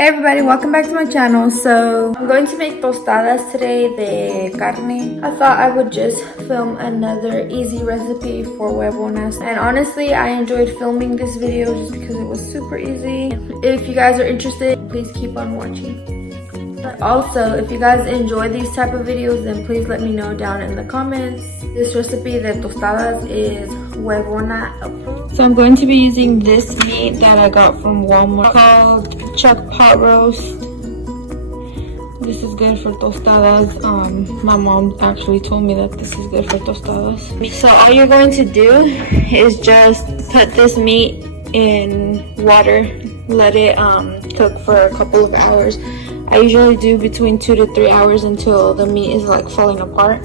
Hey everybody, welcome back to my channel. So I'm going to make tostadas today de carne. I thought I would just film another easy recipe for huevonas, and honestly I enjoyed filming this video just because it was super easy. If you guys are interested, please keep on watching. Also, if you guys enjoy these type of videos, then please let me know down in the comments. This recipe de tostadas is huevona approved. So I'm going to be using this meat that I got from Walmart called chuck pot roast. This is good for tostadas. My mom actually told me that this is good for tostadas. So all you're going to do is just put this meat in water, let it cook for a couple of hours. I usually do between 2 to 3 hours until the meat is like falling apart.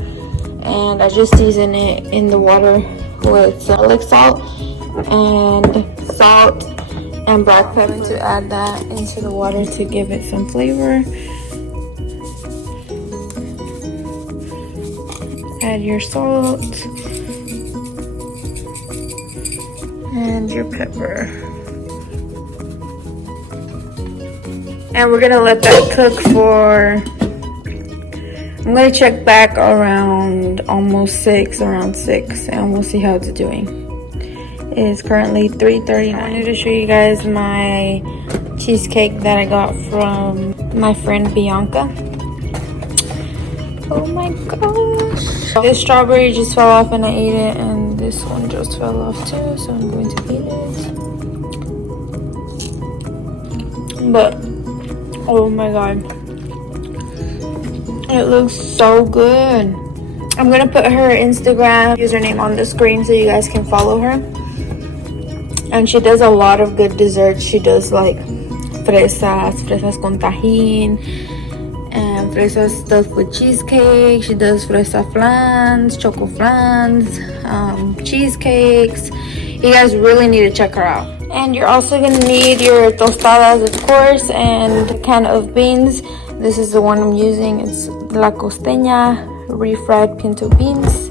And I just season it in the water with garlic salt and black pepper to add that into the water to give it some flavor. Add your salt and your pepper. And we're gonna let that cook for, I'm gonna check back around almost 6, and we'll see how it's doing. It is currently 3:39. I wanted to show you guys my cheesecake that I got from my friend Bianca. Oh my gosh. This strawberry just fell off and I ate it, and this one just fell off too, so I'm going to eat it. But oh my god, it looks so good. I'm gonna put her Instagram username on the screen so you guys can follow her. And she does a lot of good desserts. She does like fresas con tajín, and fresas stuffed with cheesecake. She does fresa flans, choco flans, cheesecakes. You guys really need to check her out. And you're also gonna need your tostadas, of course, and a can of beans. This is the one I'm using. It's La Costeña refried pinto beans.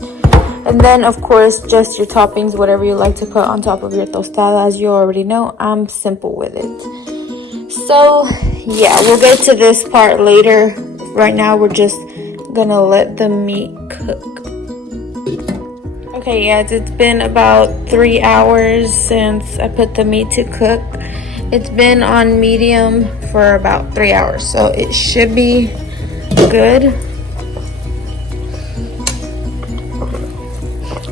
And then, of course, just your toppings, whatever you like to put on top of your tostada. As you already know, I'm simple with it. So, yeah, we'll get to this part later. Right now, we're just gonna let the meat cook. Okay, yeah, it's been about 3 hours since I put the meat to cook. It's been on medium for about 3 hours, so it should be good.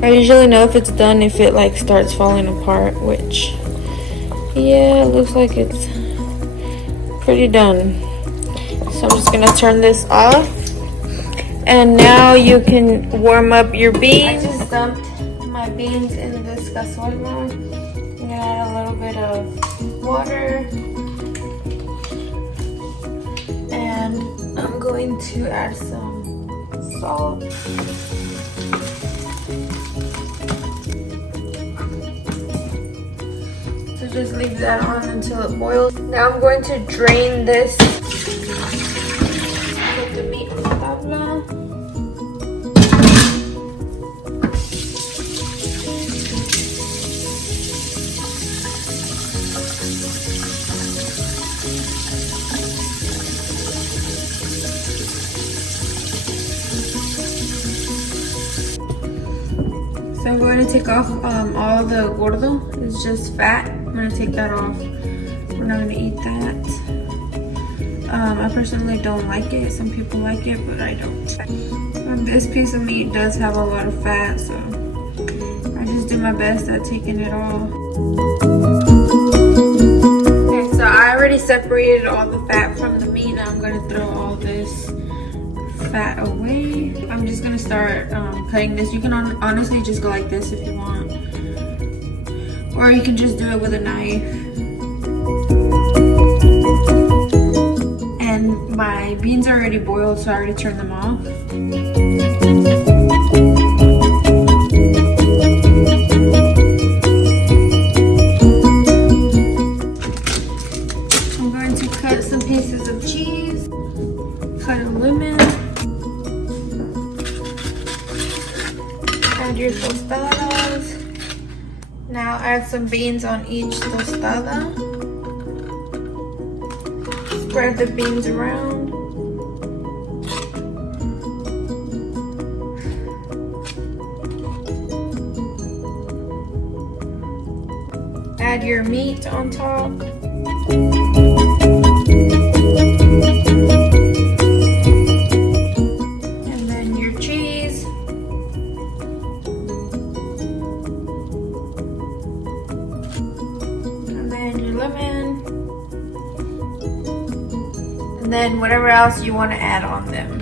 I usually know if it's done if it like starts falling apart, which, yeah, it looks like it's pretty done. So I'm just gonna turn this off. And now you can warm up your beans. I just dumped my beans in this cazuela. I'm gonna add a little bit of water. And I'm going to add some salt. So just leave that on until it boils. Now I'm going to drain this. Put the meat on the tabla. So I'm going to take off all the gordo. It's just fat. I'm going to take that off. We're not going to eat that. I personally don't like it. Some people like it, but I don't. This piece of meat does have a lot of fat, so I just do my best at taking it off. Okay, so I already separated all the fat from the meat. Now I'm going to throw all this fat away. I'm just going to start cutting this. You can honestly just go like this if you want, or you can just do it with a knife. And my beans are already boiled, so I already turned them off. I'm going to cut some pieces of cheese, cut a lemon, add your tostadas. Now add some beans on each tostada. spread the beans around. Add your meat on top. And then your cheese. And then your lemon. And then whatever else you want to add on them.